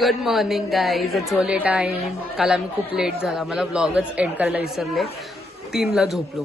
Good morning guys, it's Holy time. काल आम्ही खूप लेट झाला, मला व्लॉगच एंड करायला विसरले. 3ला झोपलो.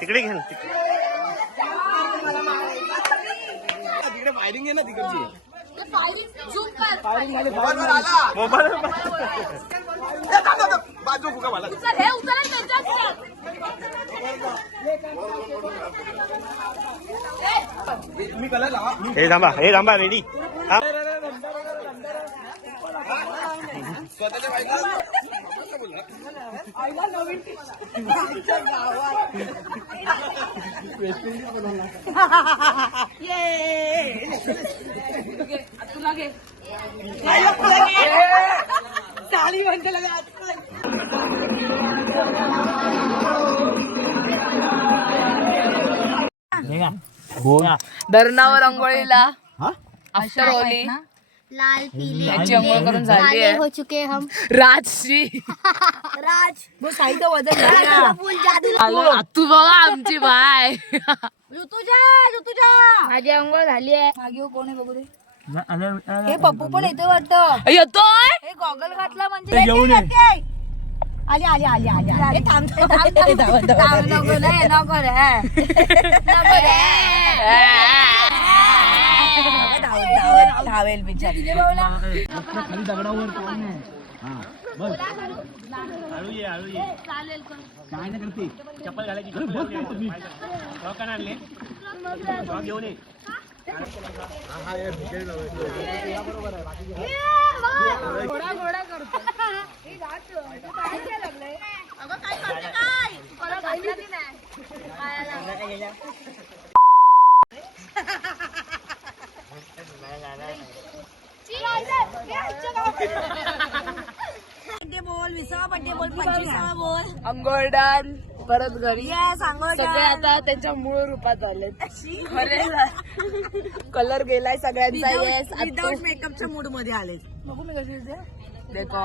तिकडे घ्या तिकडे फायरिंग आहे ना तिकडची. बाजू फुका मला हे थांबा रेडी. स्वतःच्या बाईकला धरणावर अंघोळीला आफ्टर होली लाल पीली याची अंघोळ करून झाली आहे. हो चुके हम राजश्री राज वो साई तो वजन फुल जादू तू बघा आमची बाय. ऋतुजा माझी अंघोळ झाली आहे. मागे कोण आहे बघू दे. हे पप्पू पण येतो वाटतं. येतोय हे गॉगल घातला म्हणजे आली आली आली आली आली. नको रे नको रे धावेल बिचारी. खाली दगडावर कोण नाही. हळू ये काय नाही करते. चप्पल घालायची आणले घेऊन ये. घोडा करतो. बोल 20वा बड्डे बोल 25वा बोल. अंघोळ डन, परत घरी. सांगो सगळे आता त्यांच्या मूळ रूपात आले. खरे कलर गेलाय सगळ्यांचा. विदाउट मेकअपच्या मूड मध्ये आले. बघू मी कशी देखो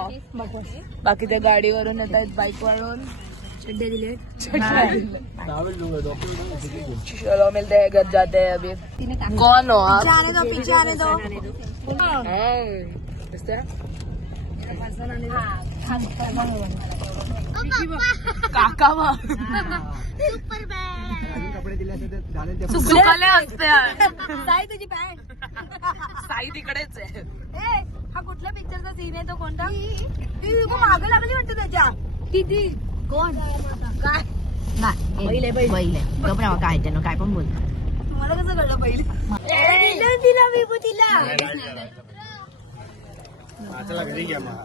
बाकी ते गाडीवरून येत आहेत, बाईक वरून. चड्डे दिले. चलो मिलते हैं, घर जाते हैं अभी. कौन हो आप? आने दो पीछे आने दो. काका कपडे दिले सुकले असते. साई तुझी पॅन्ट. साई तिकडेच आहे. हा कुठल्या पिक्चरचा सीन आहे तो कोणता? मागे लागली वाटतं त्याच्या. किती कोण काय नाही पहिले गप्पा काय त्यानं काय पण बोल. मला कसं कळलं पहिले. तिला विभूतीला घरी घ्या मग.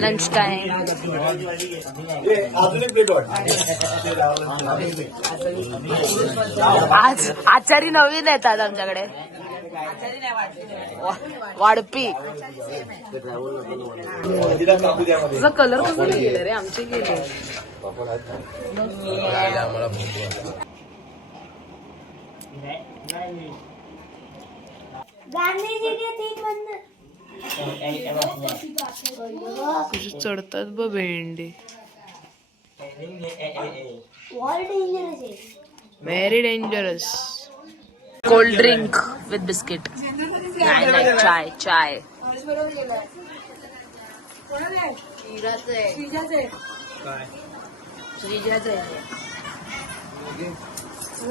Lunch time. आज आचारी नवीन येतात आमच्याकडे. वाढपी तुझा कलर कसं गेलं रे? आमचे गेले. गांधी जी के 3 मंदिर कशी चढतात ब भेंडी. Very dangerous. Cold drink with biscuit. नाही चाय चाय.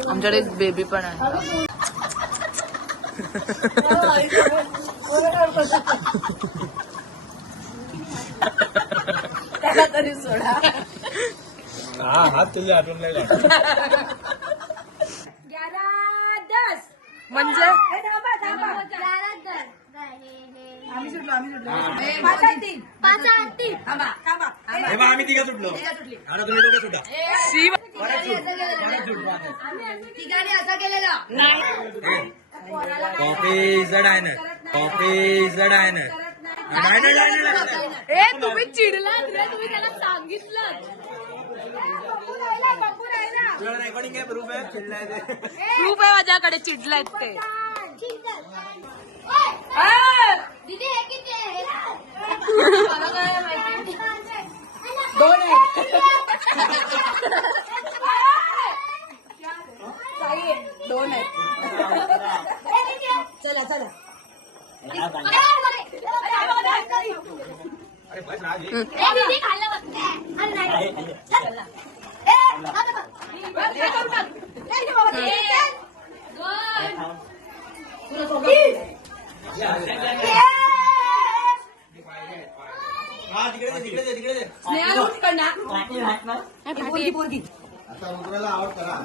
आमच्याकडे एक बेबी पण आहे. त्याला तरी सोडा. हात तुझ्या आठवण नाही. 11-10. म्हणजे आम्ही सुटलो. 5-3. आम्ही तिघा सुटलो. आता तुम्ही दोघे सुटा. तिघांनी असं केलेलं. कॉफी जड आहे ना. कॉफी जड आहे ना. ए तुम्ही चिडलात रे. तुम्ही त्याला सांगितलं. रेकॉर्डिंग आहे. प्रूफ आहे. चिडलाय ते. प्रूफ आहे माझ्याकडे. चिडलायत ते. दीदी हे किती आहे? 2 आहे. चला चला. आवड करा.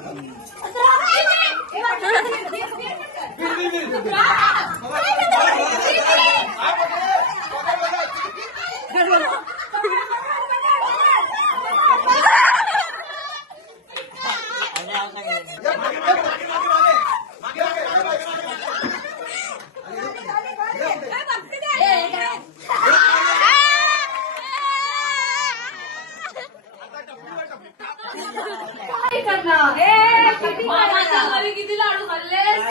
किती लाडू खाल्लेस?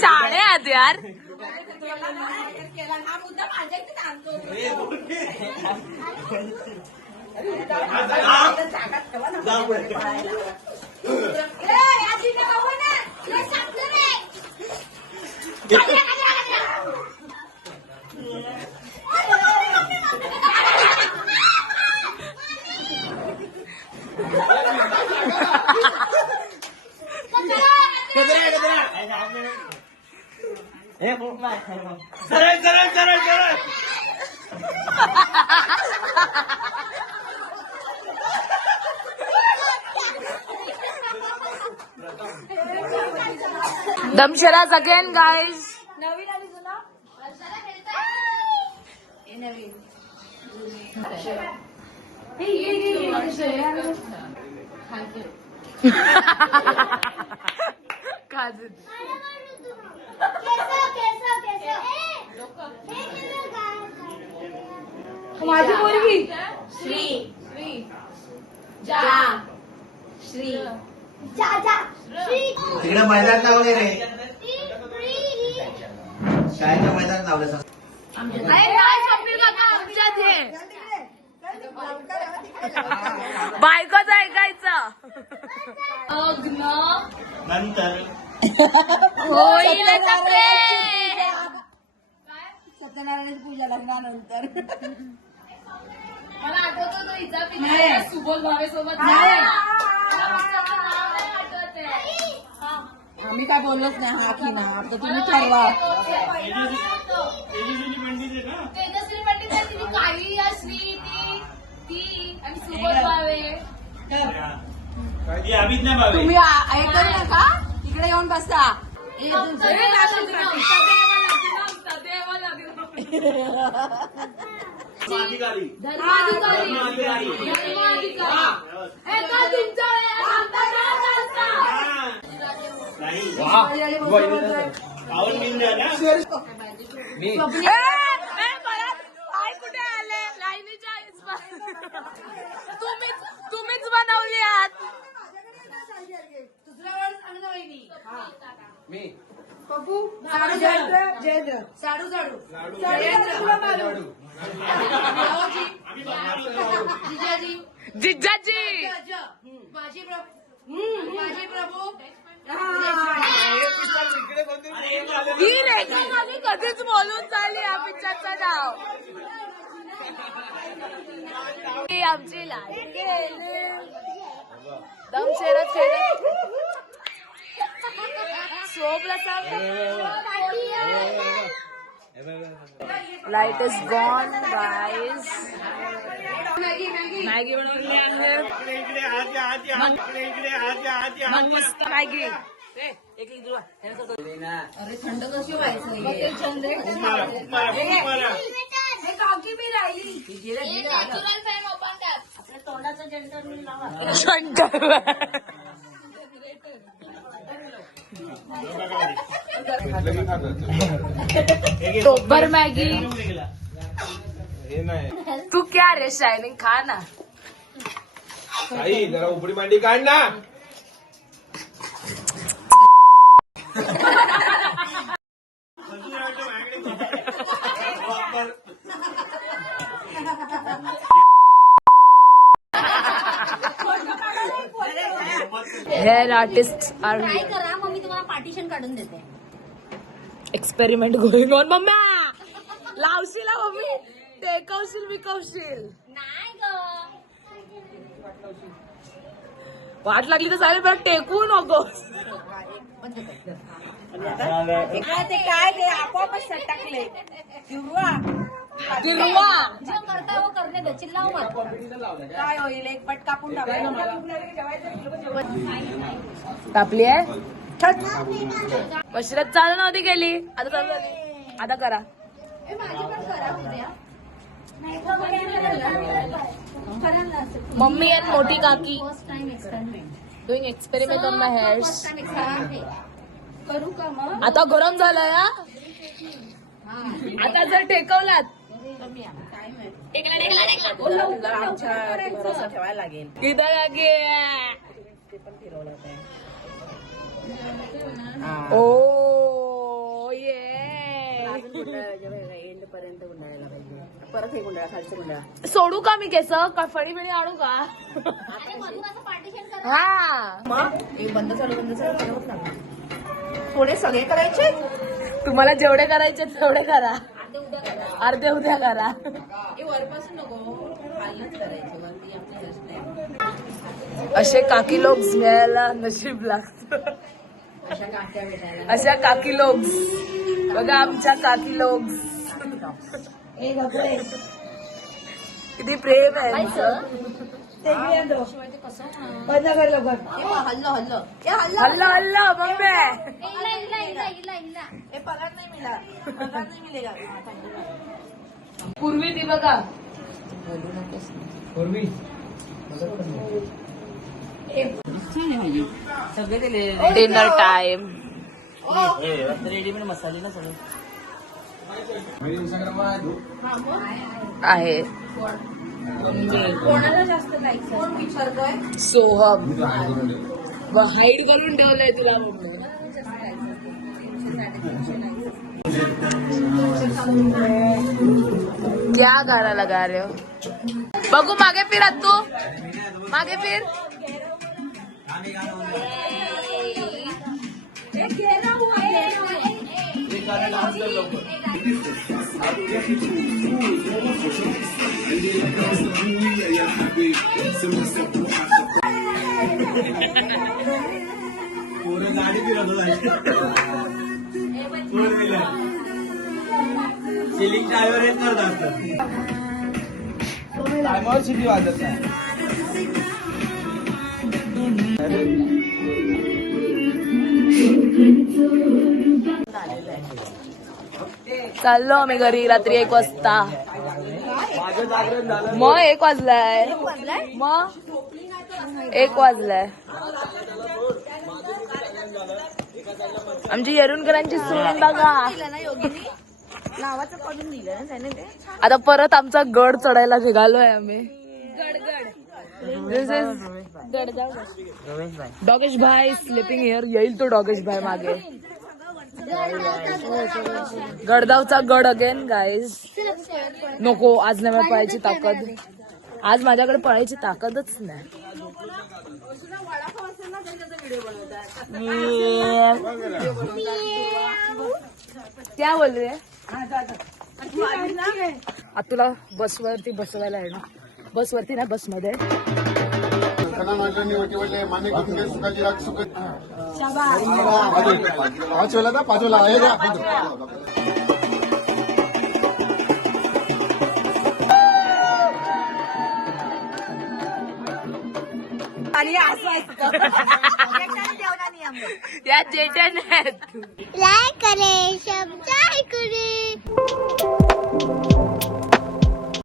साडे आहेत यार. Dumb charades again guys. नवीन आणि जुना माझी मुलगी श्री तिकडे मैदान लावले रे. शाळेच्या मैदान लावलं. बायकोच ऐकायचं. नंतर सत्यनारायण पूजा लग्नानंतर मला आठवतो तो हिचा पिक्चर सुबोध भावे सोबत. आम्ही काय बोललोच नाही हा की ना आता तुम्ही ठरवा. तेजश्री पंडित आहे, तिने काळी असली ती आणि सुबोध भावे. तुम्ही ऐकत नका इकडे येऊन बसा. धर्माधिकारी तुम्हीच बनवली आहात. साडू साडू जिजाजी माझी प्रभू ही रेखा माझी कधीच बोलून चालली या पिक्चरचं नाव. ही आमची लाईट गेली दमशेरत खेळत शोभला light is gone guys. Maggi बनवली आहे मस्त मॅगी. अरे थंड कशी व्हायचं काकी बी राहिली नॅचरल फॅन ओपन टॅप. आपल्या तोंडाचं जनरल लावा. टोबर मॅगी. तू क्या रे शायनिंग खा ना. जरा उपडी मांडी काढ ना. हेअर आर्टिस्ट आर काय करा मग मी तुम्हाला पार्टिशन काढून देते. Experiment going on. मम्मा लावशील हा मम्मी. टेकवशील विकवशील. नाही ग वाट लागली तर चालेल पण टेकू नको. ते काय ते आपोआपच सटकले गिरवा जो करता वो करने दो. चिल्लाओ मत. काय होईल एक पट कापून टाकायला तापली आहे मशिरात चालू नव्हती गेली आता चालू झाली. आता करा. माझी पण करा उद्या. मम्मी आणि मोठी काकी first time experiment doing experiment on my hairs. First time experiment करू का मग. आता गरम झालंय हा. आता जर टेकवलात भरोसा ठेवायला लागेल. इथं लागे. ओ ये एंड पर्यंत गुंडाळायला पाहिजे. परत हे गुंडाळा खालचं गुंडाळा सोडू का मी केस का फळी बिळी आणू का. आणि मधून असं पार्टिशन करा. हा मग एक बंद चालू करावंच लागणार. थोडे सगळे करायचे. तुम्हाला जेवढे करायचे तेवढे करा. अर्धे उद्या करा. अर्धे उद्या करा. हे वरपासून नको खाल्लंच करायचं वरती आपली जास्त नाही. असे काकी लोक मिळायला नशीब लागत. अशा काक्या भेटायला अशा काकी लोक बघा आमच्या काकी लोक किती प्रेम आहे आमचं. बंद कर लवकर. हल्लो हल्लो हे हल्लो हल्लो हल्लो मम्मी. इला हे पगार नाही मिळाला. पगार नाही मिळेगा. पूर्वी ती बघा सगळे दिले डिनर टाइम रेडीमेड मसाले ना सगळे आहे. कोणाला जास्त जायचं कोण विचारतोय. सोहम हाईड करून ठेवलंय तुला मम्मी. क्या गाना लगा रहे हो. बघू मागे फिर तू मागे फिर. गाडी फिरवतो फोर व्हीलर सिलिंग टायर हेच करत असतात टायमावर शिटी वाजत नाही चाललो आम्ही घरी रात्री 1 वाजता. मग 1 वाजलाय. मग 1 वाजलाय. आमची येरुणकरांची सून बघा. नावाचं पडून दिलं ना त्याने ते. आता परत आमचा गड चढायला निघालोय आम्ही. दिस इज डॉगेश भाई स्लिपिंग हिअर. येईल तो डॉगेश भाई मागे. गडगावचा गड अगेन गाईज. नको आज नाही मला पळायची ताकद. आज माझ्याकडे पळायची ताकदच नाही. क्या बोल रे. आता तुला बसवरती बसवायला आहे ना. बसवरती नाही बसमध्ये. पाच वेळा आहे या जेट्या आहेत. लाईक करे